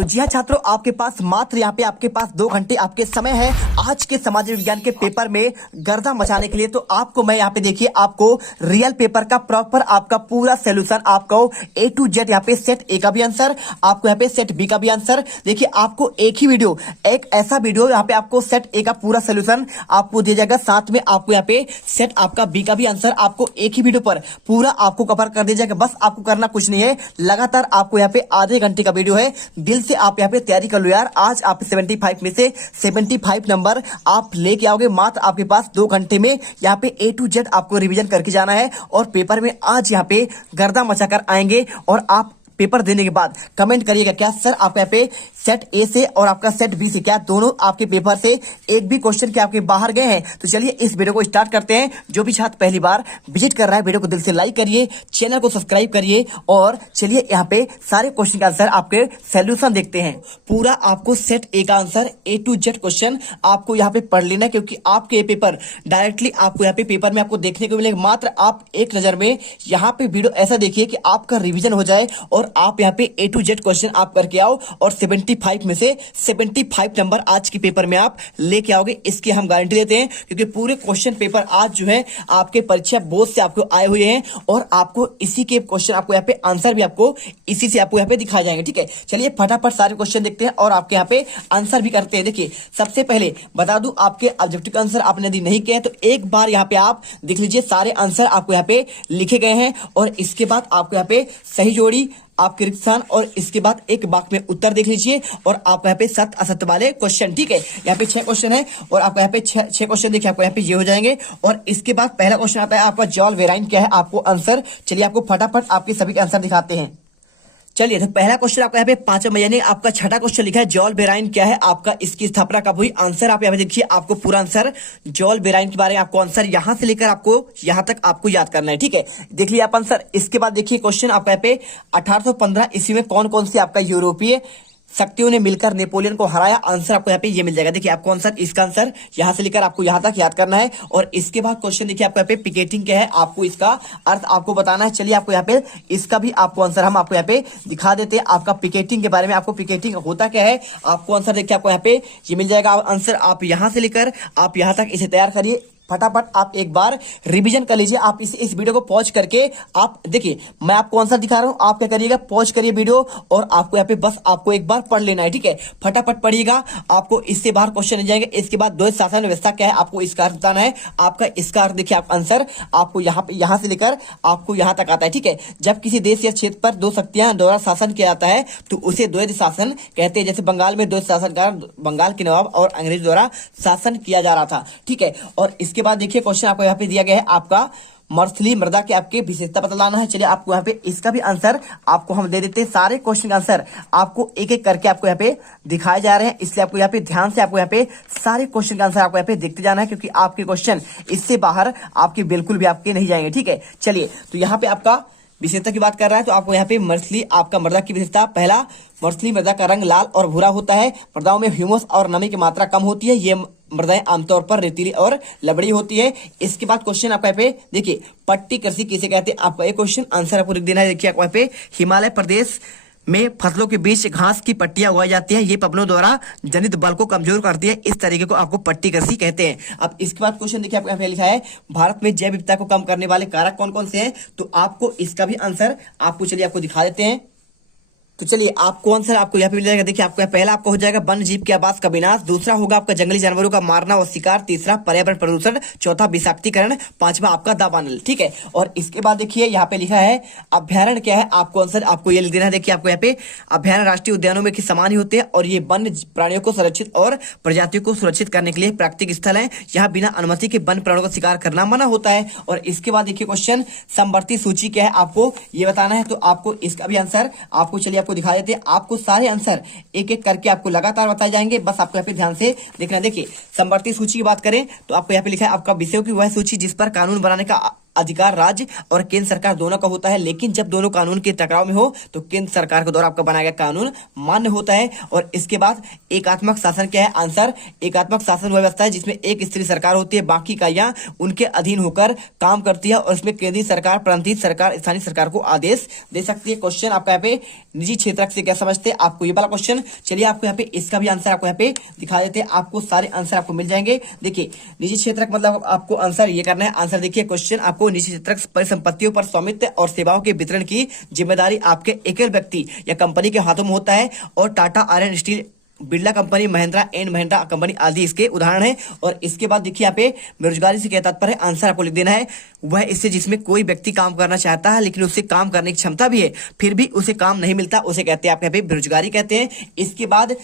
तो जी हाँ छात्रों, आपके पास मात्र यहाँ पे आपके पास 2 घंटे आपके समय है आज के समाज विज्ञान के पेपर में गर्दा मचाने के लिए। तो आपको मैं यहाँ पे देखिए आपको रियल पेपर का प्रॉपर आपका पूरा सोल्यूशन आपको A to Z यहाँ पे सेट ए का भी आंसर, आपको यहाँ पे सेट बी का भी आंसर। देखिए आपको एक ही वीडियो, एक ऐसा वीडियो यहाँ पे आपको सेट ए का पूरा सोल्यूशन आपको दिया जाएगा, साथ में आपको यहाँ पे सेट आपका बी का भी आंसर आपको एक ही वीडियो पर पूरा आपको कवर कर दिया जाएगा। बस आपको करना कुछ नहीं है, लगातार आपको यहाँ पे आधे घंटे का वीडियो है। दिल से आप यहाँ पे तैयारी कर लो यार। आज आप 75 में से 75 नंबर आप लेके आओगे। मात्र आपके पास 2 घंटे में यहाँ पे A to Z आपको रिवीजन करके जाना है और पेपर में आज यहाँ पे गर्दा मचाकर आएंगे। और आप पेपर देने के बाद कमेंट करिएगा क्या सर आपका यहाँ पे सेट ए से और आपका सेट बी से क्या दोनों आपके पेपर से एक भी क्वेश्चन के आपके बाहर गए हैं। तो चलिए इस वीडियो को स्टार्ट करते हैं। जो भी छात्र पहली बार विजिट कर रहा है वीडियो को दिल से लाइक करिए, चैनल को सब्सक्राइब करिए और चलिए यहाँ पे सारे क्वेश्चन का आंसर आपके सोल्यूशन देखते हैं। पूरा आपको सेट ए का answer A to Z question आपको यहाँ पे पढ़ लेना है, क्योंकि आपके पेपर डायरेक्टली आपको यहाँ पे पेपर में आपको देखने को मिलेगा। मात्र आप एक नजर में यहाँ पे वीडियो ऐसा देखिए कि आपका रिविजन हो जाए और आप यहाँ पे A to Z क्वेश्चन आप करके आओ और 75 में से 75 नंबर आज के पेपर में आप लेके आओगे, इसकी हम गारंटी देते हैं। क्योंकि पूरे क्वेश्चन पेपर आज जो है आपके परीक्षा बोर्ड से आपको आए हुए हैं और आपको इसी के क्वेश्चन आपको यहाँ पे आंसर भी आपको इसी से आपको यहाँ पे दिखाए जाएंगे। ठीक है, चलिए फटाफट सारे क्वेश्चन देखते हैं और आपके यहाँ पे आंसर भी करते हैं। देखिए सबसे पहले बता दूं, आपके ऑब्जेक्टिव का आंसर आपने यदि नहीं किया तो एक बार यहाँ पे आप देख लीजिए, सारे आंसर आपको यहाँ पे लिखे गए हैं और इसके बाद आपको यहाँ पे सही जोड़ी आपके रिक्त स्थान और इसके बाद एक वाक्य में उत्तर देख लीजिए और आप यहाँ पे सत्य असत्य वाले क्वेश्चन। ठीक है, यहाँ पे 6 क्वेश्चन है और आपको यहाँ पे 6 क्वेश्चन देखिए आपको यहाँ पे ये हो जाएंगे। और इसके बाद पहला क्वेश्चन आता है आपका जॉल वेराइन क्या है आपको आंसर। चलिए आपको फटाफट आपके सभी के आंसर दिखाते हैं। चलिए तो पहला क्वेश्चन आपका यहाँ पे 5 यानी आपका छठा क्वेश्चन लिखा है जॉल बेराइन क्या है आपका, इसकी स्थापना कब हुई। आंसर आप यहाँ पे देखिए, आपको पूरा आंसर जॉल बेराइन के बारे में आपको आंसर यहां से लेकर आपको यहां तक आपको याद करना है। ठीक है, देख लिया आप आंसर। इसके बाद देखिए क्वेश्चन आपका यहाँ पे 1815 ईस्वी में कौन कौन से आपका यूरोपीय शक्तियों ने मिलकर नेपोलियन को हराया। आंसर आपको यहाँ पे ये मिल जाएगा। देखिए आपको आंसर, इसका आंसर यहां से लेकर आपको यहां तक याद करना है। और इसके बाद क्वेश्चन देखिए आपको यहाँ पे पिकेटिंग क्या है, आपको इसका अर्थ आपको बताना है। चलिए आपको यहाँ पे इसका भी आपको आंसर हम आपको यहाँ पे दिखा देते हैं। आपका पिकेटिंग के बारे में, आपको पिकेटिंग होता क्या है आपको आंसर देखिए आपको यहाँ पे ये मिल जाएगा आंसर। आप यहां से लेकर आप यहां तक इसे तैयार करिए। फटाफट आप एक बार रिवीजन कर लीजिए। आप इस वीडियो को पॉज करके आप देखिए, मैं आपको आंसर दिखा रहा हूं, आप क्या करिएगा पॉज करिए वीडियो और आपको यहाँ पे बस आपको एक बार पढ़ लेना है। ठीक है, फटाफट पढ़िएगा, आपको इससे बाहर क्वेश्चन नहीं जाएंगे। इसके बाद द्वैध शासन व्यवस्था क्या है आपको इसका अर्थ बताना है। आपका इसका अर्थ देखिए आप आंसर आपको यहाँ पे यहां से लेकर आपको यहां तक आता है। ठीक है, जब किसी देश या क्षेत्र पर 2 शक्तियां द्वारा शासन किया जाता है तो उसे द्वैध शासन कहते हैं। जैसे बंगाल में द्वैध शासन का बंगाल के नवाब और अंग्रेज द्वारा शासन किया जा रहा था। ठीक है, और इसके बाद देखिए क्वेश्चन आपको यहाँ पे दिया गया है आपका मर्थली मृदा के आपके विशेषता पता लगाना है। चलिए आपको यहाँ पे इसका भी आंसर आपको हम दे देते हैं। सारे क्वेश्चन का आंसर आपको एक एक करके आपको यहाँ पे दिखाए जा रहे हैं, इसलिए आपको यहाँ पे ध्यान से आपको यहाँ पे सारे क्वेश्चन का आंसर आपको यहाँ पे देखते जाना है, क्योंकि आपके क्वेश्चन इससे बाहर आपके बिल्कुल भी आपके नहीं जाएंगे। ठीक है, चलिए तो यहाँ पे आपका विशेषता की बात कर रहा है तो आपको यहाँ पे मर्सली आपका मृदा की विशेषता, पहला मर्सली मृदा का रंग लाल और भूरा होता है। मृदाओं में ह्यूमस और नमी की मात्रा कम होती है। ये मृदाएं आमतौर पर रेतीली और लबड़ी होती है। इसके बाद क्वेश्चन आपका यहाँ पे देखिए पट्टी कृषि किसे कहते हैं आपका एक क्वेश्चन आंसर आपको लिख देना है। देखिए आपको यहाँ पे हिमालय प्रदेश में फसलों के बीच घास की पट्टियां उगाई जाती हैं। ये पवनों द्वारा जनित बल को कमजोर करती है। इस तरीके को आपको पट्टी कृषि कहते हैं। अब इसके बाद क्वेश्चन देखिए आपको यहाँ पे लिखा है भारत में जैव विविधता को कम करने वाले कारक कौन कौन से हैं। तो आपको इसका भी आंसर आपको चलिए आपको दिखा देते हैं। तो चलिए आपको आंसर आपको यहाँ पे मिल जाएगा। देखिए आपको पहला आपका हो जाएगा वन्य जीव के आवास का विनाश, दूसरा होगा आपका जंगली जानवरों का मारना और शिकार, तीसरा पर्यावरण प्रदूषण, चौथा विषाक्तीकरण, पांचवा आपका दावानल। ठीक है, और इसके बाद देखिए यहाँ पे लिखा है अभ्यारण्य क्या है आपको आंसर आपको ये लिख देना है। देखिए आपको यहाँ पे अभ्यारण्य राष्ट्रीय उद्यानों में समान ही होते हैं और ये वन्य प्राणियों को संरक्षित और प्रजातियों को सुरक्षित करने के लिए प्राकृतिक स्थल है। यहाँ बिना अनुमति के वन्य प्राणियों का शिकार करना मना होता है। और इसके बाद देखिए क्वेश्चन समवर्ती सूची क्या है आपको ये बताना है। तो आपको इसका भी आंसर आपको चलिए आपको दिखा देते हैं। आपको सारे आंसर एक एक करके आपको लगातार बताए जाएंगे, बस आपको यहाँ पे ध्यान से देखना। देखिए समवर्ती सूची की बात करें तो आपको यहाँ पे लिखा है आपका विषयों की वह सूची जिस पर कानून बनाने का अधिकार राज्य और केंद्र सरकार दोनों का होता है, लेकिन जब दोनों कानून के टकराव में हो तो केंद्र सरकार के द्वारा आपका बनाया गया कानून मान्य होता है। और इसके बाद एकात्मक शासन क्या है? आंसर, एकात्मक शासन वह व्यवस्था है जिसमें एक स्त्री सरकार होती है, बाकी इकाइयां उनके अधीन होकर काम करती है और इसमें केंद्रीय सरकार, प्रांतीय सरकार, स्थानीय सरकार को आदेश दे सकती है। क्वेश्चन आपका यहाँ पे निजी क्षेत्र से क्या समझते हैं, आपको ये वाला क्वेश्चन। चलिए आपको यहाँ पे इसका भी आंसर आपको यहाँ पे दिखा देते हैं, आपको सारे आंसर आपको मिल जाएंगे। देखिए निजी क्षेत्र मतलब आपको आंसर ये करना है। आंसर देखिए क्वेश्चन, आपको निजी क्षेत्र परिसंपत्तियों पर स्वामित्व और सेवाओं के वितरण की जिम्मेदारी आपके एकल व्यक्ति या कंपनी के हाथों में होता है और Tata iron steel, Birla company, Mahindra and Mahindra company आदि इसके उदाहरण है। और इसके बाद देखिए यहाँ पे बेरोजगारी से क्या तात्पर्य है, आंसर आपको लिख देना है वह इससे जिसमें कोई व्यक्ति काम करना चाहता है लेकिन उससे काम करने की क्षमता भी है फिर भी उसे काम नहीं मिलता, उसे कहते हैं आप यहाँ पे बेरोजगारी कहते हैं। इसके बाद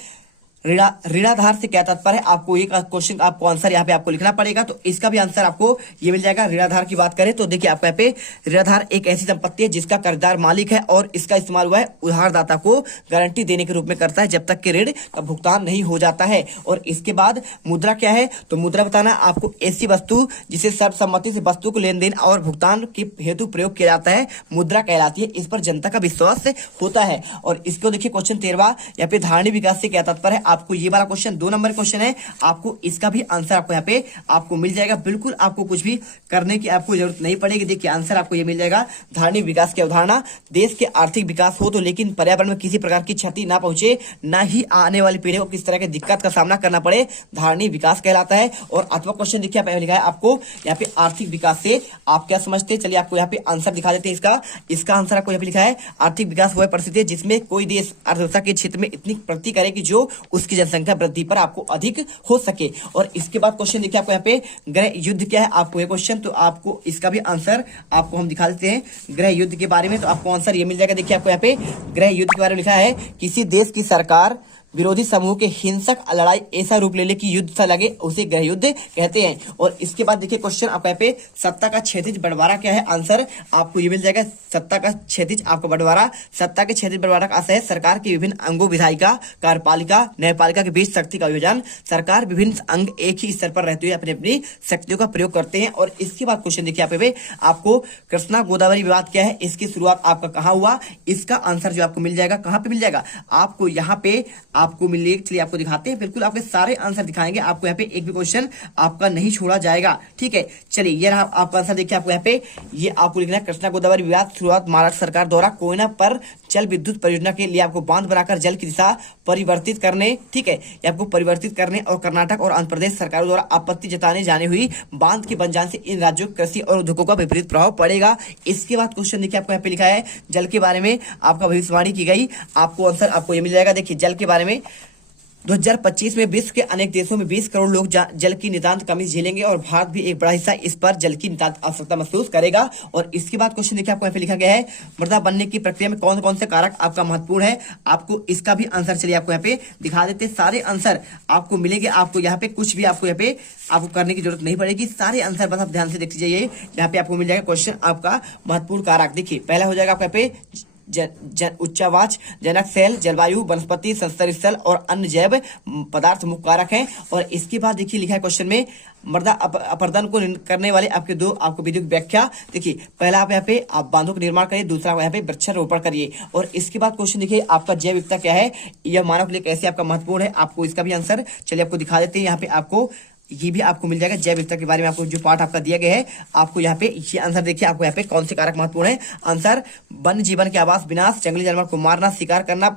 ऋणाधार से क्या तात्पर्य है, आपको एक क्वेश्चन आपको आंसर यहाँ पे आपको लिखना पड़ेगा, तो इसका भी आंसर आपको ये मिल जाएगा। ऋणाधार की बात करें तो देखिए आपको यहाँ पे ऋणाधार एक ऐसी संपत्ति है जिसका कर्जदार मालिक है और इसका इस्तेमाल हुआ है उधारदाता को गारंटी देने के रूप में करता है जब तक कि ऋण का भुगतान नहीं हो जाता है। और इसके बाद मुद्रा क्या है, तो मुद्रा बताना आपको ऐसी वस्तु जिसे सर्वसम्मति से वस्तु को लेन देन और भुगतान के हेतु प्रयोग किया जाता है, मुद्रा कहलाती है। इस पर जनता का विश्वास होता है। और इसको देखिए क्वेश्चन 13वां, यहाँ पे धारणी विकास से क्या तात्पर्य है, आपको ये वाला क्वेश्चन 2 नंबर क्वेश्चन है, आपको इसका भी आंसर आपको यहाँ पे आपको मिल जाएगा। बिल्कुल आपको कुछ भी करने की आपको जरूरत नहीं पड़ेगी। देखिए आंसर आपको ये मिल जाएगा। धारणी विकास की अवधारणा, देश के आर्थिक विकास हो तो लेकिन पर्यावरण में किसी प्रकार की क्षति ना पहुंचे, ना ही आने वाली पीढ़ी को किस तरह की दिक्कत का सामना करना पड़े, धारणी विकास कहलाता है। और अथवा क्वेश्चन देखिए आप लिखा है आपको यहाँ पे आर्थिक विकास से आप क्या समझते हैं, चलिए आपको यहाँ पे आंसर दिखा देते हैं। इसका आंसर आपको यहाँ पे लिखा है, आर्थिक विकास वह परिस्थिति है जिसमें कोई देश अर्थव्यवस्था के क्षेत्र में इतनी प्रगति करे कि जो उसकी जनसंख्या वृद्धि पर आपको अधिक हो सके। और इसके बाद क्वेश्चन देखिए आपको यहाँ पे गृह युद्ध क्या है, आपको ये क्वेश्चन, तो आपको इसका भी आंसर आपको हम दिखा देते हैं गृह युद्ध के बारे में, तो आपको आंसर ये मिल जाएगा। देखिए आपको यहाँ पे गृह युद्ध के बारे में लिखा है, किसी देश की सरकार विरोधी समूह के हिंसक लड़ाई ऐसा रूप ले ले कि युद्ध सा लगे, उसे गृह युद्ध कहते हैं। और इसके बाद देखिए क्वेश्चन आपका यहाँ पे सत्ता का क्षैतिज बंटवारा क्या है, आंसर आपको ये मिल जाएगा। सत्ता का क्षैतिज आपका बंटवारा, सत्ता के क्षैतिज बंटवारा का अर्थ है सरकार के विभिन्न अंगों, विधायिका, कार्यपालिका, न्यायपालिका के बीच शक्ति का आयोजन। सरकार विभिन्न अंग एक ही स्तर पर रहते हुए अपनी अपनी शक्तियों का प्रयोग करते हैं। और इसके बाद क्वेश्चन देखिए यहाँ पे आपको कृष्णा गोदावरी विवाद क्या है, इसकी शुरुआत आपका कहाँ हुआ, इसका आंसर जो आपको मिल जाएगा, कहाँ पे मिल जाएगा, आपको यहाँ पे आपको मिलेगा। चलिए आपको दिखाते हैं, बिल्कुल आपके सारे आंसर दिखाएंगे, आपको यहाँ पे एक भी क्वेश्चन आपका नहीं छोड़ा जाएगा। ठीक है, चलिए ये रहा आपका आंसर। देखिए आपको यहाँ पे ये आपको लिखना है, कृष्णा गोदावरी विवाद शुरुआत महाराष्ट्र सरकार द्वारा कोयना पर जल विद्युत परियोजना के लिए आपको बांध बनाकर जल की दिशा परिवर्तित करने, ठीक है, ये आपको परिवर्तित करने और कर्नाटक और आंध्र प्रदेश सरकारों द्वारा आपत्ति जताने जाने हुई बांध के बन जाने से इन राज्यों कृषि और उद्योगों का विपरीत प्रभाव पड़ेगा। इसके बाद क्वेश्चन देखिए आपको यहाँ पे लिखा है, जल के बारे में आपका भविष्यवाणी की गई, आपको आंसर आपको ये मिल जाएगा। देखिए जल के बारे में 2025 में विश्व के अनेक देशों में 20 करोड़ लोग जल की नितांत कमी झेलेंगे और भारत भी एक बड़ा हिस्सा इस पर जल की नितांत आवश्यकता महसूस करेगा। और इसके बाद क्वेश्चन देखिए आपको यहाँ पे लिखा गया है, मृदा बनने की प्रक्रिया में कौन कौन से कारक आपका महत्वपूर्ण है, आपको इसका भी आंसर चलिए आपको यहाँ पे दिखा देते। सारे आंसर आपको मिलेंगे, आपको यहाँ पे कुछ भी आपको यहाँ पे आपको करने की जरूरत नहीं पड़ेगी, सारे आंसर बस आप ध्यान से देख लीजिए। यहाँ पे आपको मिल जाएगा क्वेश्चन आपका महत्वपूर्ण कारक। देखिए पहला हो जाएगा आपको यहाँ पे उच्चावाच जनक सेल, जलवायु, वनस्पति, संस्तर स्थल और अन्य जैव पदार्थ मुख्य कारक हैं। और इसके बाद देखिए लिखा है क्वेश्चन में, मृदा अपरदन को करने वाले आपके दो आपको विधिक व्याख्या। देखिए पहला आप यहाँ पे आप बांधों का निर्माण करिए, दूसरा यहाँ पे वृक्षारोपण करिए। और इसके बाद क्वेश्चन देखिए आपका जैव विविधता क्या है, यह मानव के लिए कैसे आपका महत्वपूर्ण है, आपको इसका भी आंसर चलिए आपको दिखा देते हैं। यहाँ पे आपको ये भी आपको मिल जाएगा, जैव विविधता के बारे में आपको जो पार्ट आपका दिया गया है, आपको यहाँ पे ये आंसर देखिए आपको यहाँ पे कौन से कारक महत्वपूर्ण है, आंसर वन्य जीवन के आवास विनाश, जंगली जानवर को मारना, शिकार करना,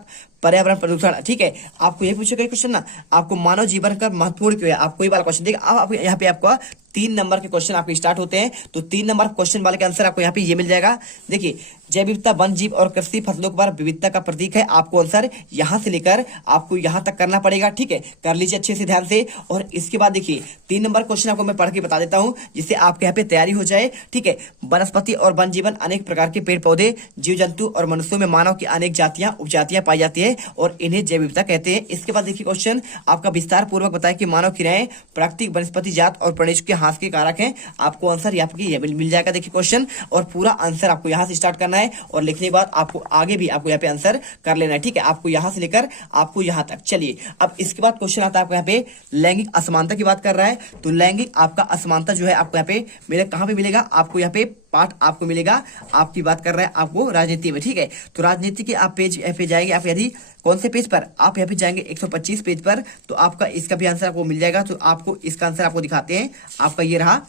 पर्यावरण प्रदूषण। ठीक है, आपको ये पूछेगा क्वेश्चन ना, आपको मानव जीवन का महत्वपूर्ण क्यों है, आपको ये वाला क्वेश्चन देखिए। अब आप यहाँ पे आपका 3 नंबर के क्वेश्चन आपके स्टार्ट होते हैं, तो 3 नंबर क्वेश्चन वाले के आंसर आपको यहाँ पे ये मिल जाएगा। देखिए जैव विविधता वन जीव और कृषि फसलों के बाद विविधता का प्रतीक है, आपको आंसर यहाँ से लेकर आपको यहाँ तक करना पड़ेगा। ठीक है, कर लीजिए अच्छे से ध्यान से। और इसके बाद देखिए 3 नंबर क्वेश्चन आपको मैं पढ़ के बता देता हूँ जिससे आपके यहाँ पे तैयारी हो जाए। ठीक है, वनस्पति और वन जीवन अनेक प्रकार के पेड़ पौधे, जीव जंतु और मनुष्यों में मानव की अनेक जातियां उपजातियां पाई जाती है और इन्हें जैव विविधता कहते हैं। इसके बाद देखिए क्वेश्चन आपका विस्तार पूर्वक बताया कि मानव क्रियाएं प्राकृतिक वनस्पति जात और प्राणी के हाथ के कारक हैं, आपको आंसर यहाँ पे मिल जाएगा। देखिए क्वेश्चन और पूरा आंसर आपको यहाँ से स्टार्ट करना है और लिखने के बाद आपको आगे भी आपको यहाँ पे आंसर कर लेना है। ठीक है, आपको यहाँ से लेकर आपको यहाँ तक। चलिए अब इसके बाद क्वेश्चन आता है आपको यहाँ पे लैंगिक असमानता की बात कर रहा है, तो लैंगिक आपका असमानता जो है आपको यहाँ पे कहाँ पे मिलेगा, आपको यहाँ पे पार्ट आपको मिलेगा। आपकी बात कर रहे हैं आपको राजनीति में, ठीक है। तो राजनीति के आप पेज पे जाएंगे, आप यदि कौन से पेज पर, आप यहाँ पे जाएंगे 125 पेज पर, तो आपका इसका भी आंसर आपको मिल जाएगा। तो आपको इसका आंसर आपको दिखाते हैं, आपका ये रहा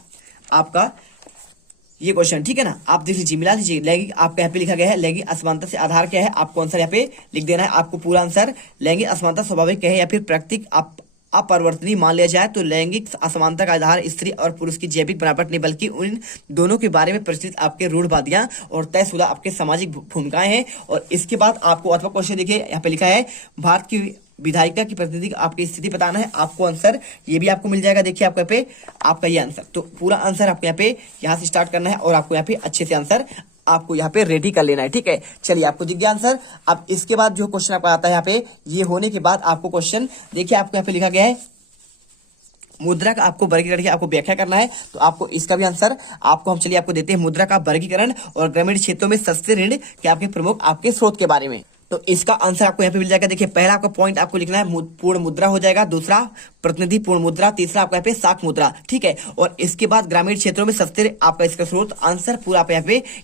आपका ये क्वेश्चन, ठीक है ना। आप देख लीजिए, मिला लीजिए। लैंगिक आपका यहाँ पे लिखा गया है, लैंगिक असमानता से आधार क्या है, आपको आंसर यहाँ पे लिख देना है। आपको पूरा आंसर, लैंगिक असमानता स्वाभाविक है या फिर प्राकृतिक अपरिवर्तनीय मान लिया जाए, तो लैंगिक असमानता का आधार स्त्री और पुरुष की जैविक बनावट नहीं बल्कि उन दोनों के बारे में प्रचलित आपके रूढ़वादियां और तयशुदा आपके सामाजिक भूमिकाएं हैं। और इसके बाद आपको अथवा क्वेश्चन देखिए, यहाँ पे लिखा है भारत की विधायिका की प्रतिनिधि आपकी स्थिति बताना है, आपको आंसर ये भी आपको मिल जाएगा। देखिए आपका पे आपका ये आंसर, तो पूरा आंसर आपको यहाँ पे यहाँ से स्टार्ट करना है और आपको यहाँ पे अच्छे से आंसर आपको यहाँ पे रेडी कर लेना है, ठीक है। चलिए आपको दिख गया आंसर। अब इसके बाद जो क्वेश्चन आपका आता है यहाँ पे, ये होने के बाद आपको क्वेश्चन देखिए, आपको यहाँ पे लिखा गया है मुद्रा का आपको वर्गीकरण करके आपको व्याख्या करना है। तो आपको इसका भी आंसर आपको हम चलिए आपको देते हैं, मुद्रा का वर्गीकरण और ग्रामीण क्षेत्रों में सस्ते ऋण के आपके प्रमुख आपके स्रोत के बारे में। तो इसका आंसर आपको यहाँ पे मिल जाएगा। देखिए पहला आपका पॉइंट आपको लिखना है पूर्ण मुद्रा हो जाएगा, दूसरा प्रतिनिधि पूर्ण मुद्रा, तीसरा आपका यहाँ पे साख मुद्रा, ठीक है। और इसके बाद ग्रामीण क्षेत्रों में सस्ते आपका इसका स्रोत, आंसर पूरा आप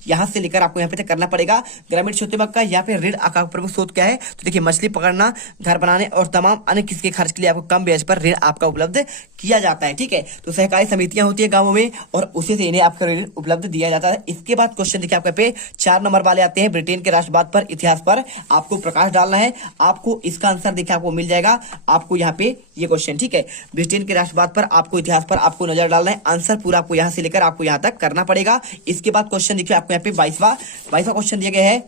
यहाँ से लेकर आपको यहाँ पे तक करना पड़ेगा। ग्रामीण क्षेत्रों में आपका यहाँ पे ऋण का प्रमुख स्रोत क्या है, तो देखिए मछली पकड़ना, घर बनाने और तमाम अन्य किसी के खर्च के लिए आपको कम ब्याज पर ऋण आपका उपलब्ध किया जाता है, ठीक है। तो सहकारी समितियां होती है गाँवों में और उसी से इन्हें आपका ऋण उपलब्ध दिया जाता है। इसके बाद क्वेश्चन देखिए आपके पे 4 नंबर वाले आते हैं, ब्रिटेन के राष्ट्रवाद पर इतिहास पर आपको प्रकाश डालना है। आपको इसका आंसर देखिए आपको मिल जाएगा, आपको यहाँ पे ये क्वेश्चन, ठीक है। ब्रिटेन के राष्ट्रवाद पर आपको इतिहास पर आपको नजर डालना है, आंसर पूरा आपको यहाँ से लेकर आपको यहाँ तक करना पड़ेगा। इसके बाद क्वेश्चन देखिए आपको यहाँ पे 22वां क्वेश्चन दिया गया है,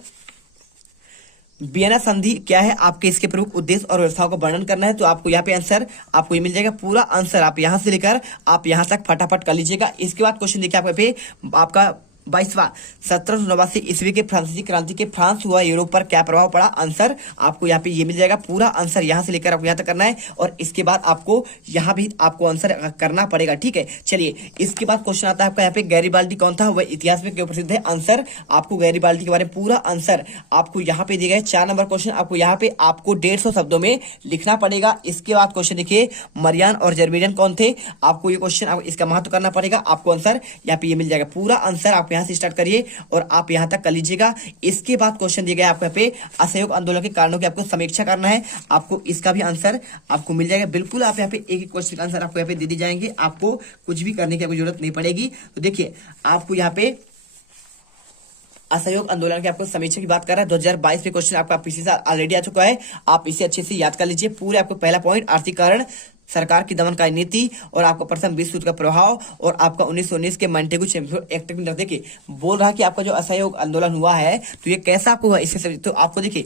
वियना संधि क्या है, आपके इसके प्रमुख उद्देश्य और व्यवस्थाओं को वर्णन करना है। तो आपको यहाँ पे आंसर आपको ये मिल जाएगा, पूरा आंसर आप यहाँ से लेकर आप यहाँ तक फटाफट कर लीजिएगा। इसके बाद क्वेश्चन देखिए आपके पे आपका 22वां 1789 ईस्वी के फ्रांसीसी क्रांति के फ्रांस हुआ यूरोप पर क्या प्रभाव पड़ा, आंसर आपको यहाँ पे ये मिल जाएगा। पूरा आंसर यहाँ से लेकर आपको यहाँ तक करना है और इसके बाद आपको यहाँ भी आपको आंसर करना पड़ेगा, ठीक है। चलिए इसके बाद क्वेश्चन आता है आपका यहाँ पे गैरीबाल्डी कौन था, वह इतिहास में क्यों प्रसिद्ध है, आंसर आपको गैरीबाल्डी के बारे में पूरा आंसर आपको यहाँ पे दिया गया है। 4 नंबर क्वेश्चन आपको यहाँ पे आपको 150 शब्दों में लिखना पड़ेगा। इसके बाद क्वेश्चन देखिए, मरियान और जर्मेनियन कौन थे, आपको ये क्वेश्चन इसका महत्व करना पड़ेगा, आपको आंसर यहाँ पे ये मिल जाएगा। पूरा आंसर आप यहाँ से स्टार्ट करिए और आप यहां तक कर लीजिएगा। इसके बाद क्वेश्चन दिया गया आपको यहाँ पे असहयोग आंदोलन के कारणों की आपको समीक्षा करना है, आपको इसका भी आंसर आपको मिल जाएगा। बिल्कुल आप यहाँ पे एक एक क्वेश्चन का आंसर आपको यहाँ पे दे दी जाएंगे, आपको कुछ भी करने की आपको जरूरत नहीं पड़ेगी। तो देखिए आपको यहाँ पे असहयोग आंदोलन की आपको समीक्षा की बात कर रहा है, 2022 में क्वेश्चन आपका पिछले साल ऑलरेडी आ चुका है, आप इसे अच्छे से याद कर लीजिए। पूरे आपको पहला पॉइंट आर्थिकरण, सरकार की दमनकारी नीति और आपका प्रथम विश्व युद्ध का प्रभाव और आपका 1919 के मॉन्टेगू एक्ट में देखिए बोल रहा है कि आपका जो असहयोग आंदोलन हुआ है तो ये कैसा आपको हुआ, इससे तो आपको देखिए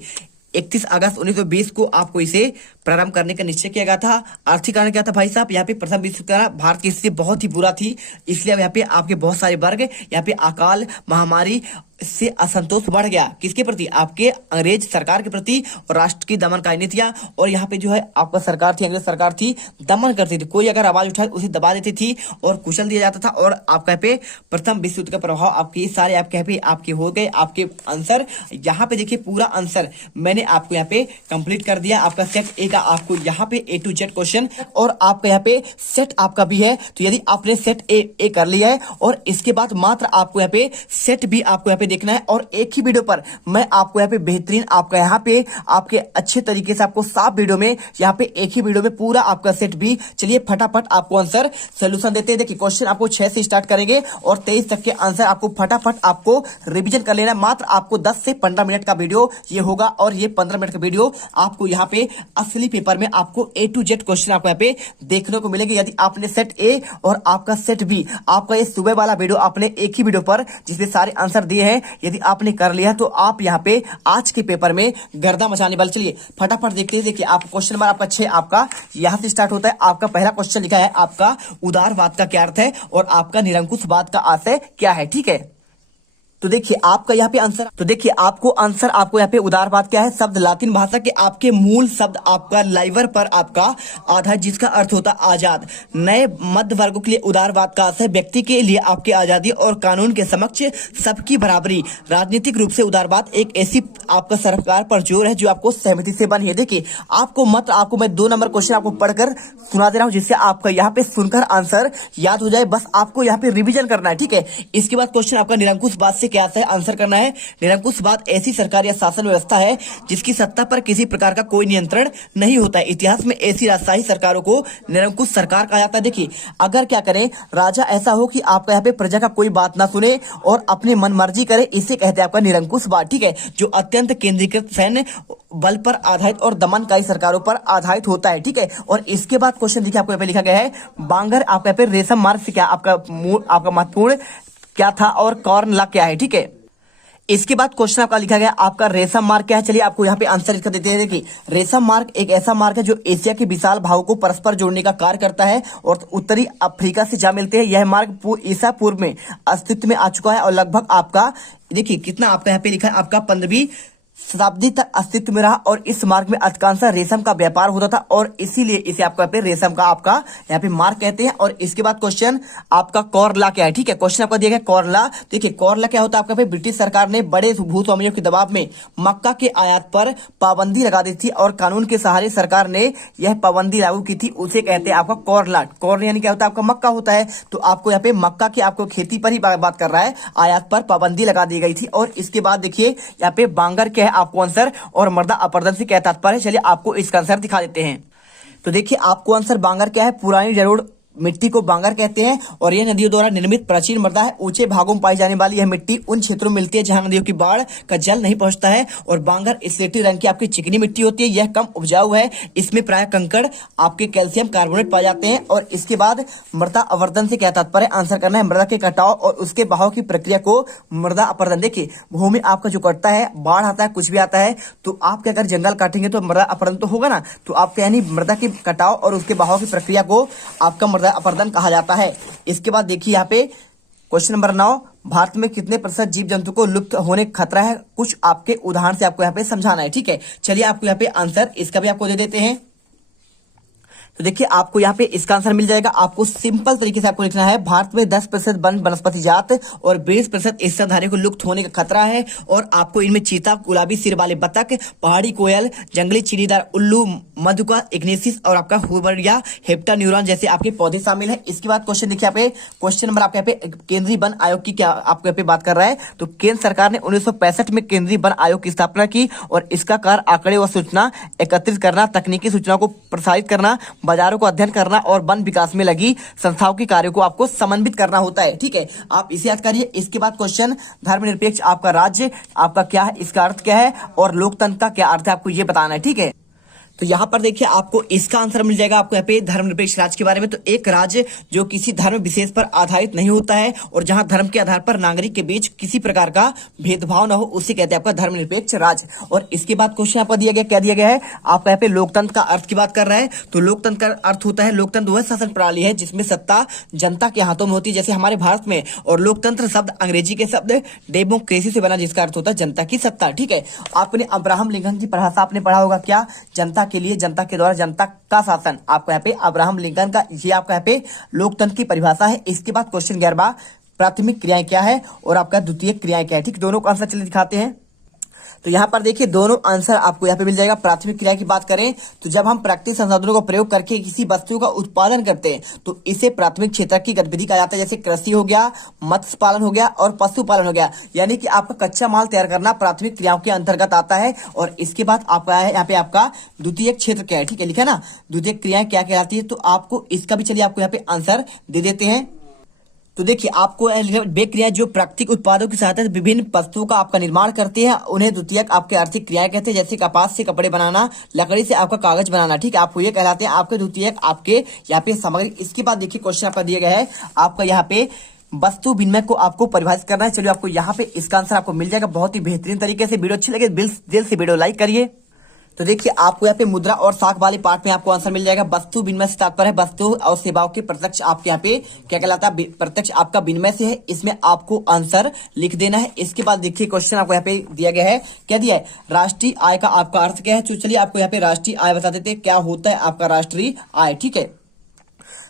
31 अगस्त 1920 को आपको इसे प्रारंभ करने का निश्चय किया गया था। आर्थिक कारण क्या था भाई साहब, यहाँ पे प्रथम विश्व युद्ध भारत की स्थिति बहुत ही बुरा थी, इसलिए यहाँ पे आपके बहुत सारे वर्ग यहाँ पे अकाल महामारी से असंतोष बढ़ गया, किसके प्रति, आपके अंग्रेज सरकार के प्रति और राष्ट्र की दमनकारी नीतियां। और यहाँ पे जो है आपका सरकार थी, अंग्रेज सरकार थी, दमन करती थी, कोई अगर आवाज उठाए उसे दबा देती थी और कुचल दिया जाता था। और आपका यहाँ पे प्रथम विश्व युद्ध का प्रभाव आपके सारे आपके यहाँ पे आपके हो गए। आपके आंसर यहाँ पे देखिए, पूरा आंसर मैंने आपको यहाँ पे कंप्लीट कर दिया। आपका सेट ए का आपको यहाँ पे A to Z क्वेश्चन और आपका यहाँ पे सेट आपका भी है। तो यदि आपने सेट ए कर लिया है और इसके बाद मात्र आपको यहाँ पे सेट बी आपको यहाँ पे देखना है और एक ही वीडियो पर मैं आपको यहाँ पे बेहतरीन आपका यहाँ पे आपके अच्छे तरीके से आपको साफ वीडियो में यहाँ पे एक ही वीडियो में पूरा आपका सेट भी। चलिए फटाफट आपको आंसर सोल्यूशन देते हैं। देखिए क्वेश्चन आपको 6 से स्टार्ट करेंगे और 23 तक के आंसर आपको फटाफट आपको रिवीजन कर लेना। मात्र आपको 10 से 15 मिनट का वीडियो ये होगा और ये 15 मिनट का वीडियो आपको यहाँ पे असली पेपर में आपको A to Z क्वेश्चन आपको यहाँ पे देखने को मिलेंगे। यदि आपने सेट ए और आपका सेट बी आपका ये सुबह वाला वीडियो आपने एक ही वीडियो पर जिसमें सारे आंसर दिए हैं यदि आपने कर लिया तो आप यहाँ पे आज के पेपर में गर्दा मचाने वाले। चलिए फटाफट देखते हैं। देखिए आप क्वेश्चन नंबर आपका 6 आपका यहाँ से स्टार्ट होता है। आपका पहला क्वेश्चन लिखा है आपका उदारवाद का क्या अर्थ है और आपका निरंकुशवाद का आशय क्या है, ठीक है। तो देखिए आपका यहाँ पे आंसर, तो देखिए आपको आंसर, आपको यहाँ पे उदारवाद क्या है, शब्द लातिन भाषा के आपके मूल शब्द आपका लाइवर पर आपका आधार, जिसका अर्थ होता है आजाद। नए मध्य वर्गों के लिए उदारवाद का अर्थ है व्यक्ति के लिए आपकी आजादी और कानून के समक्ष सबकी बराबरी। राजनीतिक रूप से उदारवाद एक ऐसी आपका सरकार पर जोर है जो आपको सहमति से बनी है। देखिए आपको मैं 2 नंबर क्वेश्चन आपको पढ़कर सुना दे रहा हूं, जिससे आपका यहाँ पे सुनकर आंसर याद हो जाए। बस आपको यहाँ पे रिवीजन करना है, ठीक है। इसके बाद क्वेश्चन आपका निरंकुशवाद से क्या आता है, आंसर करना है। निरंकुशवाद ऐसी सरकार या शासन व्यवस्था है जिसकी सत्ता पर किसी प्रकार का कोई नियंत्रण नहीं होता है। इतिहास में ऐसी राजशाही सरकारों को निरंकुश सरकार कहा जाता है। देखिए अगर क्या करें, राजा ऐसा हो कि आपका यहाँ पे प्रजा का कोई बात ना सुने और अपनी मनमर्जी करे, इसे कहते हैं आपका निरंकुशवाद, ठीक है। जो अत्यंत केंद्रीकृत सैन्य बल पर आधारित और दमनकारी सरकारों पर आधारित होता है, ठीक है। और इसके बाद क्वेश्चन देखिए आपको यहाँ पे लिखा गया है, बांगर आपका यहाँ पे रेशम मार्ग से क्या आपका महत्वपूर्ण क्या था और कॉर्न ला क्या है, ठीक है। इसके बाद क्वेश्चन आपका लिखा गया आपका रेशम मार्ग क्या है। चलिए आपको यहाँ पे आंसर इसका देते हैं। देखिए रेशम मार्ग एक ऐसा मार्ग है जो एशिया के विशाल भागों को परस्पर जोड़ने का कार्य करता है और उत्तरी अफ्रीका से जा मिलते हैं। यह मार्ग ईसा पूर्व में अस्तित्व में आ चुका है और लगभग आपका देखिए कितना आपका यहाँ पे लिखा है, आपका 15वीं शताब्दी तक अस्तित्व में रहा और इस मार्ग में अधिकांश रेशम का व्यापार होता था और इसीलिए इसे आपका पे रेशम का आपका यहाँ पे मार्ग कहते हैं। और इसके बाद क्वेश्चन आपका कॉर्ला क्या है, ठीक है। क्वेश्चन आपका दिया गया कॉर्ला। देखिए कॉर्ला क्या होता है आपका पे, ब्रिटिश सरकार ने बड़े भूस्वामियों के दबाव में मक्का के आयात पर पाबंदी लगा दी थी और कानून के सहारे सरकार ने यह पाबंदी लागू की थी, उसे कहते हैं आपका कॉर्ला। कॉर्न यानी क्या होता है आपका मक्का होता है। तो आपको यहाँ पे मक्का की आपको खेती पर ही बात कर रहा है, आयात पर पाबंदी लगा दी गई थी। और इसके बाद देखिए यहाँ पे बांगर क्या है आपको आंसर, और मृदा अपरदन से क्या तात्पर्य है। चलिए आपको इसका आंसर दिखा देते हैं। तो देखिए आपको आंसर बांगर क्या है, पुरानी जरूर मिट्टी को बांगर कहते हैं और यह नदियों द्वारा निर्मित प्राचीन मृदा है। ऊंचे भागों में पाई जाने वाली यह मिट्टी उन क्षेत्रों में मिलती है जहां नदियों की बाढ़ का जल नहीं पहुंचता है। और बांगर स्लेटी रंग की आपकी चिकनी मिट्टी होती है, यह कम उपजाऊ है, इसमें प्राय कंकड़ आपके कैल्शियम कार्बोनेट पाए जाते हैं। और इसके बाद मृदा अवर्धन से क्या तात्पर्य, आंसर करना है मृदा के कटाव और उसके बहाव की प्रक्रिया को मृदा अपर्दन। देखिए भूमि आपका जो कटता है, बाढ़ आता है, कुछ भी आता है, तो आप अगर जंगल काटेंगे तो मृदा अपर्दन तो होगा ना। तो आपका यानी मृदा के कटाव और उसके बहाव की प्रक्रिया को आपका मृदा अपर्दन कहा जाता है। इसके बाद देखिए यहाँ पे क्वेश्चन नंबर 9, भारत में कितने प्रतिशत जीव जंतु को लुप्त होने का खतरा है, कुछ आपके उदाहरण से आपको यहाँ पे समझाना है, ठीक है। चलिए आपको यहाँ पे आंसर इसका भी आपको दे देते हैं। तो देखिए आपको यहाँ पे इसका आंसर मिल जाएगा। आपको सिंपल तरीके से आपको लिखना है, भारत में 10% वन वनस्पति जात और 20% स्तनधारी को लुप्त होने का खतरा है। और आपको इनमें चीता, गुलाबी सिर वाले बतख, पहाड़ी कोयल, जंगली चिड़ीदार उल्लू, मधुका, इग्नेसिस और आपका हुबरिया हेप्टा न्यूरॉन जैसे आपके पौधे शामिल है। इसके बाद क्वेश्चन देखिए यहाँ पे, क्वेश्चन नंबर आपके यहाँ पे केंद्रीय वन आयोग की क्या आपको यहाँ पे बात कर रहा है। तो केंद्र सरकार ने 1965 में केंद्रीय वन आयोग की स्थापना की और इसका कार्य आंकड़े व सूचना एकत्रित करना, तकनीकी सूचना को प्रसारित करना, बाजारों को अध्ययन करना और वन विकास में लगी संस्थाओं के कार्यों को आपको समन्वित करना होता है, ठीक है। आप इसे याद करिए। इसके बाद क्वेश्चन धर्मनिरपेक्ष आपका राज्य आपका क्या है, इसका अर्थ क्या है और लोकतंत्र का क्या अर्थ है, आपको ये बताना है, ठीक है। तो यहाँ पर देखिए आपको इसका आंसर मिल जाएगा आपको यहाँ पे धर्मनिरपेक्ष राज्य के बारे में। तो एक राज्य जो किसी धर्म विशेष पर आधारित नहीं होता है और जहां धर्म के आधार पर नागरिक के बीच किसी प्रकार का भेदभाव न हो, उसे कहते हैं आपका धर्मनिरपेक्ष राज्य। और इसके बाद क्वेश्चन आपको दिया गया, क्या दिया गया है आपका यहाँ पे लोकतंत्र का अर्थ की बात कर रहा है। तो लोकतंत्र का अर्थ होता है, लोकतंत्र वह शासन प्रणाली है जिसमें सत्ता जनता के हाथों में होती है, जैसे हमारे भारत में। और लोकतंत्र शब्द अंग्रेजी के शब्द डेमोक्रेसी से बना, जिसका अर्थ होता है जनता की सत्ता, ठीक है। आपने अब्राहम लिंकन की परिभाषा आपने पढ़ा होगा, क्या, जनता के लिए, जनता के द्वारा, जनता का शासन। आपको यहाँ पे अब्राहम लिंकन का ये आपका यहाँ पे लोकतंत्र की परिभाषा है। इसके बाद क्वेश्चन 11, प्राथमिक क्रियाएं क्या है और आपका द्वितीयक क्रियाएं क्या है, ठीक। दोनों का आंसर चलिए दिखाते हैं। तो यहाँ पर देखिए दोनों आंसर आपको यहाँ पे मिल जाएगा। प्राथमिक क्रिया की बात करें तो जब हम प्राकृतिक संसाधनों का प्रयोग करके किसी वस्तु का उत्पादन करते हैं तो इसे प्राथमिक क्षेत्र की गतिविधि कहा जाता है, जैसे कृषि हो गया, मत्स्य पालन हो गया और पशुपालन हो गया। यानी कि आपका कच्चा माल तैयार करना प्राथमिक क्रियाओं के अंतर्गत आता है। और इसके बाद आपका है यहाँ पे आपका द्वितीयक क्षेत्र क्या है, ठीक है, लिखा ना, द्वितीयक क्रियाएं क्या कहलाती है। तो आपको इसका भी चलिए आपको यहाँ पे आंसर दे देते हैं। तो देखिए आपको वे क्रियाएं जो प्राकृतिक उत्पादों की सहायता से विभिन्न वस्तुओं का आपका निर्माण करती है, उन्हें द्वितीयक आपके आर्थिक क्रियाएं कहते हैं, जैसे कपास से कपड़े बनाना, लकड़ी से आपका कागज बनाना, ठीक है, आपको ये कहलाते हैं आपके द्वितीयक आपके यहाँ पे सामग्री। इसके बाद देखिए क्वेश्चन आपका दिया गया है आपका यहाँ पे वस्तु विनिमय को आपको परिभाषित करना है। चलिए आपको यहाँ पे इसका आंसर आपको मिल जाएगा बहुत ही बेहतरीन तरीके से। वीडियो अच्छी लगे दिल से वीडियो लाइक करिए। तो देखिए आपको यहाँ पे मुद्रा और साख वाले पार्ट में आपको आंसर मिल जाएगा। वस्तु विनिमय से तात्पर्य है वस्तु और सेवाओं के प्रत्यक्ष आपके यहाँ पे क्या कहलाता है, प्रत्यक्ष आपका विनिमय से है। इसमें आपको आंसर लिख देना है। इसके बाद देखिए क्वेश्चन आपको यहाँ पे दिया गया है, क्या दिया है, राष्ट्रीय आय का आपका अर्थ क्या है। तो चलिए आपको यहाँ पे राष्ट्रीय आय बता देते हैं, क्या होता है आपका राष्ट्रीय आय। ठीक है,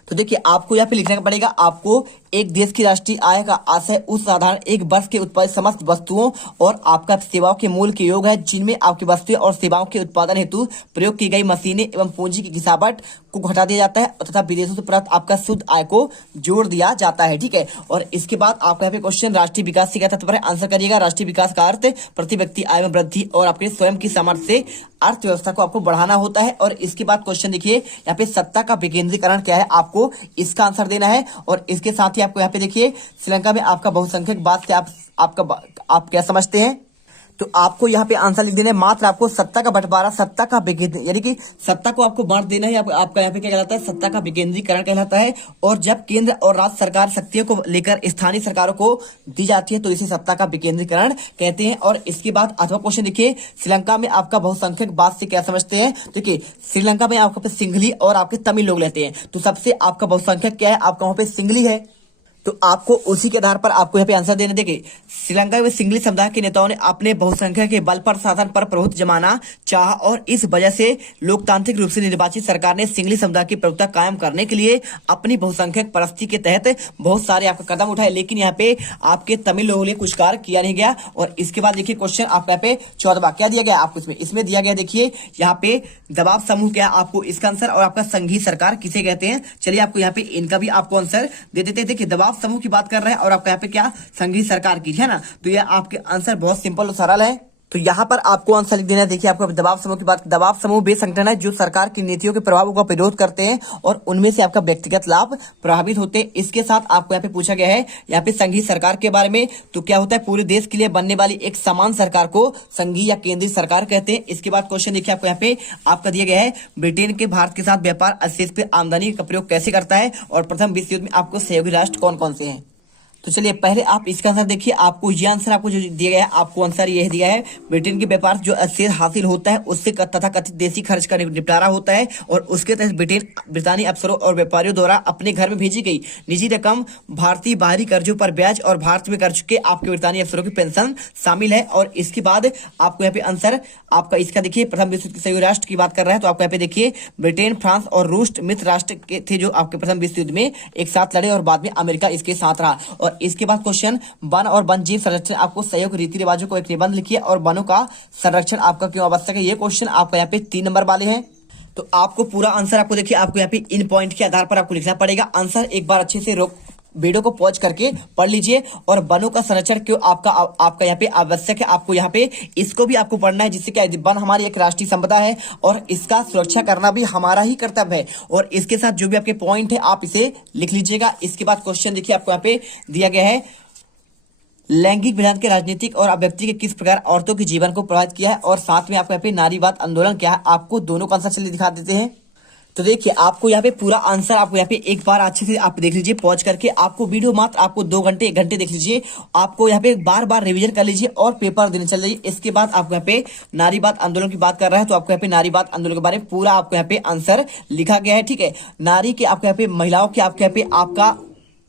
तो देखिए आपको यहाँ पे लिखना पड़ेगा, आपको एक देश की राष्ट्रीय आय का आशय उस साधारण एक वर्ष के उत्पादित समस्त वस्तुओं और आपका सेवाओं के मूल्य के योग है जिनमें आपकी वस्तुएं और सेवाओं के उत्पादन हेतु प्रयोग की गई मशीनें एवं पूंजी की गिरावट को घटा दिया जाता है तथा विदेशों से प्राप्त आपका शुद्ध आय को जोड़ दिया जाता है। ठीक है, और इसके बाद आपका यहाँ पे क्वेश्चन राष्ट्रीय विकास से क्या तात्पर्य, आंसर करिएगा। राष्ट्रीय विकास का अर्थ प्रति व्यक्ति आय में वृद्धि और आपके स्वयं की सामर्थ्य से अर्थव्यवस्था को आपको बढ़ाना होता है। और इसके बाद क्वेश्चन देखिए यहाँ पे सत्ता का विकेंद्रीकरण क्या है, आपको इसका आंसर देना है। और इसके साथ ही आपको यहाँ पे देखिए श्रीलंका में आपका बहुसंख्यक से आप क्या समझते हैं, तो आपको यहाँ पे आंसर लिख देना है। मात्र आपको सत्ता का बंटवारा, सत्ता का विकेंद्रीकरण, यानी कि सत्ता को आपको बांट देना है। आपका यहाँ पे क्या कहलाता है, सत्ता का विकेंद्रीकरण कहलाता है। और जब केंद्र और राज्य सरकार शक्तियों को लेकर स्थानीय सरकारों को दी जाती है तो इसे सत्ता का विकेंद्रीकरण कहते हैं। और इसके बाद अथवा क्वेश्चन देखिए, श्रीलंका में आपका बहुसंख्यक बाद से क्या समझते हैं। देखिए श्रीलंका में आपके सिंघली और आपके तमिल लोग रहते हैं, तो सबसे आपका बहुसंख्यक क्या है, आपका वहां पे सिंघली है। तो आपको उसी के आधार पर आपको यहाँ पे आंसर देने देंगे। श्रीलंका में सिंघली समुदाय के नेताओं ने अपने बहुसंख्यक के बल पर शासन पर प्रभुत्व जमाना चाहा और इस वजह से लोकतांत्रिक रूप से निर्वाचित सरकार ने सिंघली समुदाय की प्रभुत्व कायम करने के लिए अपनी बहुसंख्यक परिस्थिति के तहत बहुत सारे आपका कदम उठाए, लेकिन यहाँ पे आपके तमिल लोगों ने कुछ कार्य किया नहीं गया। और इसके बाद देखिए क्वेश्चन आपका यहाँ पे 14वां क्या दिया गया आपको, इसमें दिया गया देखिए यहाँ पे दबाव समूह क्या, आपको इसका आंसर और आपका संघीय सरकार किसे कहते हैं। चलिए आपको यहाँ पे इनका भी आपको आंसर दे देते हैं। देखिए दबाव समूह की बात कर रहे हैं और आपका यहाँ पे क्या, संघीय सरकार की, है ना। तो ये आपके आंसर बहुत सिंपल और सरल है। तो यहाँ पर आपको आंसर लिख देना है। देखिए आपको दबाव समूह की बात, दबाव समूह वे संगठन है जो सरकार की नीतियों के प्रभावों का विरोध करते हैं और उनमें से आपका व्यक्तिगत लाभ प्रभावित होते हैं। इसके साथ आपको यहाँ पे पूछा गया है यहाँ पे संघीय सरकार के बारे में, तो क्या होता है, पूरे देश के लिए बनने वाली एक समान सरकार को संघीय या केंद्रीय सरकार कहते हैं। इसके बाद क्वेश्चन देखिए आपको यहाँ पे आपका दिया गया है, ब्रिटेन के भारत के साथ व्यापार अवशेष पे आमदनी का प्रयोग कैसे करता है और प्रथम विश्व युद्ध में आपको सहयोगी राष्ट्र कौन कौन से हैं। तो चलिए पहले आप इसका आंसर देखिए, आपको ये आंसर आपको जो दिया गया है, आपको आंसर यह दिया है, ब्रिटेन के व्यापार जो अवशेष हासिल होता है उससे तथा कथित देशी खर्च का निपटारा होता है और उसके तहत ब्रितानी अफसरों और व्यापारियों द्वारा अपने घर में भेजी गई निजी रकम, भारतीय बाहरी कर्जों पर ब्याज और भारत में कर चुके आपके ब्रितानी अफसरों की पेंशन शामिल है। और इसके बाद आपको यहाँ पे आंसर आपका इसका देखिए, प्रथम विश्व युद्ध के संयुक्त राष्ट्र की बात कर रहा है तो आपको यहाँ पे देखिए ब्रिटेन, फ्रांस और रूस मित्र राष्ट्र के थे जो आपके प्रथम विश्व युद्ध में एक साथ लड़े और बाद में अमेरिका इसके साथ रहा। और इसके बाद क्वेश्चन, वन और वन जीव संरक्षण, आपको सहयोग रीति रिवाजों को एक निबंध लिखिए और वनों का संरक्षण आपका क्यों आवश्यक है। ये क्वेश्चन आपको यहाँ पे 3 नंबर वाले हैं। तो आपको पूरा आंसर आपको देखिए आपको यहाँ पे इन पॉइंट के आधार पर आपको लिखना पड़ेगा। आंसर एक बार अच्छे से वीडियो को पॉज करके पढ़ लीजिए। और वनों का संरक्षण क्यों आपका यहाँ पे आवश्यक है, आपको यहाँ पे इसको भी आपको पढ़ना है, जिससे क्या वन हमारी एक राष्ट्रीय संपदा है और इसका सुरक्षा करना भी हमारा ही कर्तव्य है। और इसके साथ जो भी आपके पॉइंट है आप इसे लिख लीजिएगा। इसके बाद क्वेश्चन देखिए आपको यहाँ पे दिया गया है, लैंगिक विधान के राजनीतिक और अभिव्यक्ति के किस प्रकार औरतों के जीवन को प्रभावित किया है। और साथ में आपको यहाँ पे नारीवाद आंदोलन क्या है, आपको दोनों का आंसर चलिए दिखा देते हैं। तो देखिए आपको यहाँ पे पूरा आंसर आपको यहाँ पे एक बार अच्छे से आप देख लीजिए, पॉज करके आपको वीडियो मात्र आपको 2 घंटे 1 घंटे देख लीजिए, आपको यहाँ पे बार बार रिवीजन कर लीजिए और पेपर देने चल जाइए। इसके बाद आपको यहाँ पे नारीवाद आंदोलन की बात कर रहा है तो आपको यहाँ पे नारीवाद आंदोलन के बारे में पूरा आपको यहाँ पे आंसर लिखा गया है। ठीक है, नारी के आपको यहाँ पे महिलाओं के आपके यहाँ पे आपका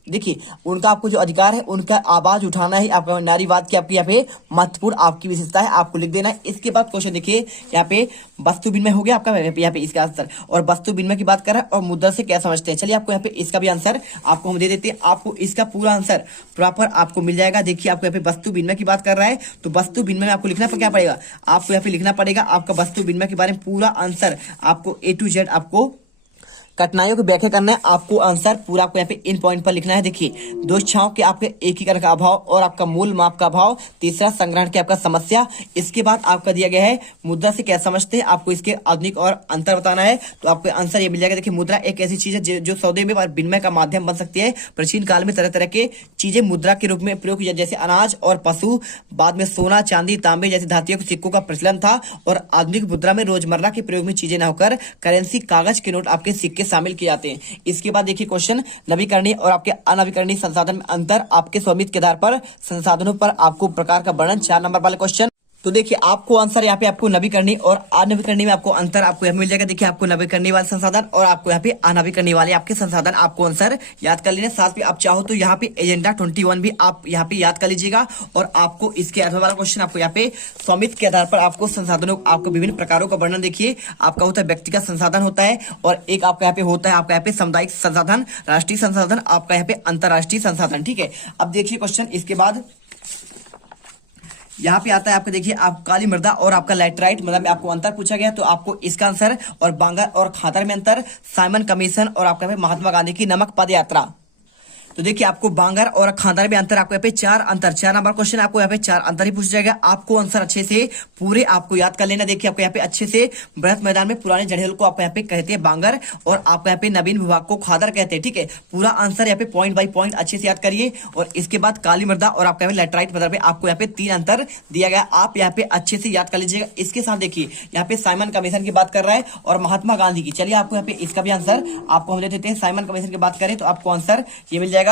देखिए उनका आपको जो अधिकार है उनका आवाज उठाना ही आपका नारीवाद की आपकी यहाँ पे महत्वपूर्ण आपकी विशेषता है, आपको लिख देना है। इसके बाद क्वेश्चन देखिए यहाँ पे वस्तु विनिमय हो गया आपका यहाँ पे इसका आंसर, और वस्तु विनिमय की बात कर रहा है और मुद्रा से क्या समझते हैं। चलिए आपको यहाँ पे इसका भी आंसर आपको हम दे देते हैं, आपको इसका पूरा आंसर प्रॉपर आपको मिल जाएगा। देखिए आपको यहाँ पे वस्तु विनिमय की बात कर रहा है तो वस्तु विनिमय में आपको लिखना क्या पड़ेगा, आपको यहाँ पे लिखना पड़ेगा आपका वस्तु विनिमय के बारे में पूरा आंसर आपको A to Z आपको कठिनाइयों की व्याख्या करना है। आपको आंसर पूरा आपको यहाँ पे इन पॉइंट पर लिखना है। देखिए दो इच्छाओं के आपके एकीकरण का अभाव और आपका मूल माप का अभाव, तीसरा संग्रहण की आपका समस्या। इसके बाद आपका दिया गया है मुद्रा से क्या समझते हैं, आपको इसके आधुनिक और अंतर बताना है। तो आपको आंसर ये मिल जाएगा। देखिए मुद्रा एक ऐसी चीज है जो सौदे में विनिमय का माध्यम बन सकती है। प्राचीन काल में तरह तरह के चीजें मुद्रा के रूप में प्रयोग किया, जैसे अनाज और पशु, बाद में सोना चांदी तांबे जैसे धातुओं के सिक्कों का प्रचलन था। और आधुनिक मुद्रा में रोजमर्रा के प्रयोग में चीजें न होकर करेंसी कागज के नोट आपके सिक्के शामिल किए जाते हैं। इसके बाद देखिए क्वेश्चन, नवीकरणीय और आपके अनवीकरणीय संसाधन में अंतर, आपके स्वामित्व के आधार पर संसाधनों पर आपको प्रकार का वर्णन, 4 नंबर वाले क्वेश्चन। तो देखिए आपको आंसर यहाँ पे आपको नवीकरणीय और अनवीकरणीय में आपको अंतर आपको यहाँ मिल जाएगा। देखिए आपको नवीकरणीय वाले संसाधन और आपको यहाँ पे अनवीकरणीय वाले आपके संसाधन आपको आंसर याद कर लेना। साथ में आप चाहो तो यहाँ पे एजेंडा 21 भी आप यहाँ पे याद कर लीजिएगा। और आपको इसके आधार वाला क्वेश्चन आपको यहाँ पे स्वामित्व के आधार पर आपको संसाधनों आपको विभिन्न प्रकारों का वर्णन देखिए। आपका होता है व्यक्तिगत संसाधन होता है और एक आपका यहाँ पे होता है आपका यहाँ पे सामुदायिक संसाधन, राष्ट्रीय संसाधन, आपका यहाँ पे अंतरराष्ट्रीय संसाधन। ठीक है, अब देखिए क्वेश्चन इसके बाद यहाँ पे आता है आपका देखिए आप काली मृदा और आपका लैटराइट मृदा में आपको अंतर पूछा गया। तो आपको इसका आंसर और बांगर और खातर में अंतर, साइमन कमीशन और आपका महात्मा गांधी की नमक पद यात्रा। तो देखिए आपको बांगर और खादर में अंतर आपको यहाँ पे चार नंबर क्वेश्चन आपको यहाँ पे 4 अंतर ही पूछ जाएगा। आपको आंसर अच्छे से पूरे आपको याद कर लेना। देखिए आपको यहाँ पे अच्छे से बृहत मैदान में पुराने जड़ेल को आपको यहाँ पे कहते हैं बांगर और आपको यहाँ पे नवीन विभाग को खादर कहते हैं। ठीक है, पूरा आंसर यहाँ पे पॉइंट बाई पॉइंट अच्छे से याद करिए। और इसके बाद काली मृदा और आपका लैटराइट मृदा में आपको यहाँ पे 3 अंतर दिया गया, आप यहाँ पे अच्छे से याद कर लीजिएगा। इसके साथ देखिए यहाँ पे साइमन कमीशन की बात कर रहा है और महात्मा गांधी की। चलिए आपको यहाँ पे इसका भी आंसर आपको हम दे देते हैं। साइमन कमीशन की बात करें तो आपको आंसर ये मिल जाएगा।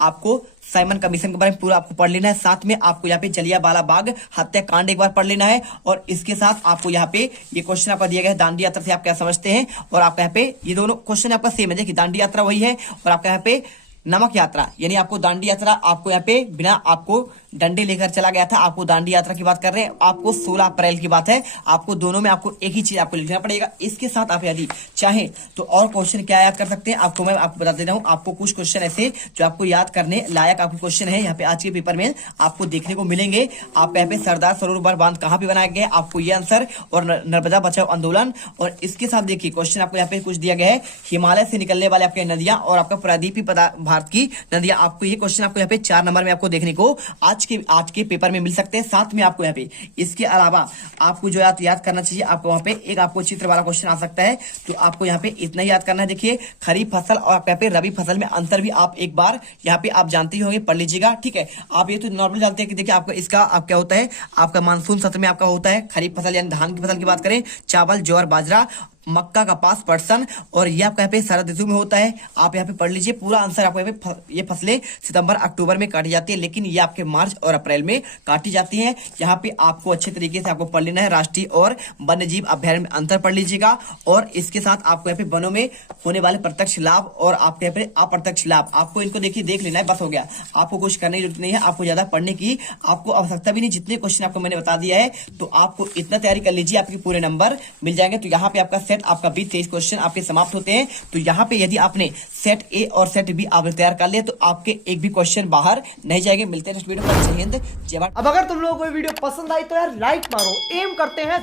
आपको साइमन कमीशन के बारे में पूरा आपको पढ़ लेना है। साथ में आपको यहाँ पे जलियांवाला बाग हत्याकांड एक बार पढ़ लेना है। और इसके साथ आपको यहाँ पे ये क्वेश्चन आपका दिया गया है दांडी यात्रा से आप क्या समझते हैं। और आपका यहाँ पे ये दोनों क्वेश्चन आपका सेम है। देखिए दांडी यात्रा वही है और आपका यहाँ पे नमक यात्रा, यानी आपको दांडी यात्रा आपको यहाँ पे बिना आपको डंडे लेकर चला गया था। आपको दांडी यात्रा की बात कर रहे हैं, आपको 16 अप्रैल की बात है। आपको दोनों में आपको एक ही चीज आपको लिखना पड़ेगा। इसके साथ आप यदि चाहें तो और क्वेश्चन क्या याद कर सकते हैं आपको मैं आपको बता देता हूँ। आपको कुछ क्वेश्चन ऐसे जो आपको याद करने लायक आपके क्वेश्चन है यहाँ पे आज के पेपर में आपको देखने को मिलेंगे। आप यहाँ पे सरदार सरोवर बांध कहाँ पे बनाया गया आपको ये आंसर और नर्मदा बचाओ आंदोलन। और इसके साथ देखिए क्वेश्चन आपको यहाँ पे कुछ दिया गया है हिमालय से निकलने वाले आपके नदियां और आपका प्रायद्वीपीय भारत की नदियां। आपको ये क्वेश्चन आपको यहाँ पे 4 नंबर में आपको देखने को आज के पेपर में मिल सकते हैं। साथ में आपको यहाँ पे इसके अलावा आपको जो याद करना चाहिए आपको वहां पे एक आपको चित्र वाला क्वेश्चन आ सकता है। तो आपको यहाँ पे इतना ही याद करना है। देखिए खरीफ फसल और यहाँ पे रबी फसल में अंतर भी आप एक बार यहाँ पे आप जानते ही होंगे, पढ़ लीजिएगा। ठीक है, आप ये तो नॉर्मल जानते हैं कि देखिए आपका इसका आप क्या होता है आपका मानसून सत्र में आपका होता है खरीफ फसल यानी धान की फसल की बात करें चावल ज्वार बाजरा मक्का कपास पटसन और ये आपका यहाँ पे शरद ऋतु में होता है। आप यहाँ पे पढ़ लीजिए पूरा आंसर। आपको यहाँ पे ये फसलें सितंबर अक्टूबर में काटी जाती है लेकिन ये आपके मार्च और अप्रैल में काटी जाती हैं। यहाँ पे आपको अच्छे तरीके से आपको पढ़ लेना है। राष्ट्रीय और वन्य जीव अभ्यारण्य में अंतर पढ़ लीजिएगा। और इसके साथ आपको यहाँ पे वनों में होने वाले प्रत्यक्ष लाभ और आपके यहाँ पे अप्रत्यक्ष लाभ आपको इनको देखिए देख लेना है, बस हो गया। आपको कुछ करने की जरूरत नहीं है, आपको ज्यादा पढ़ने की आपको आवश्यकता भी नहीं। जितने क्वेश्चन आपको मैंने बता दिया है तो आपको इतना तैयारी कर लीजिए, आपके पूरे नंबर मिल जाएंगे। तो यहाँ पे आपका सेट आपका 20-23 क्वेश्चन आपके समाप्त होते हैं। तो यहाँ पे यदि आपने सेट ए और सेट बी आपने तैयार कर लिया तो आपके एक भी क्वेश्चन बाहर नहीं जाएंगे। मिलते हैं नेक्स्ट वीडियो पर। जय हिंद जय भारत। अब अगर तुम लोगों को ये वीडियो पसंद आई तो यार लाइक मारो। एम करते हैं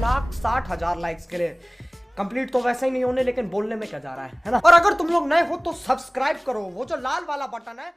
2,60,000 लाइक्स के लिए। कंप्लीट तो वैसे ही नहीं होने लेकिन बोलने में क्या जा रहा है ना। और अगर तुम लोग नए हो तो सब्सक्राइब करो, वो जो लाल वाला बटन है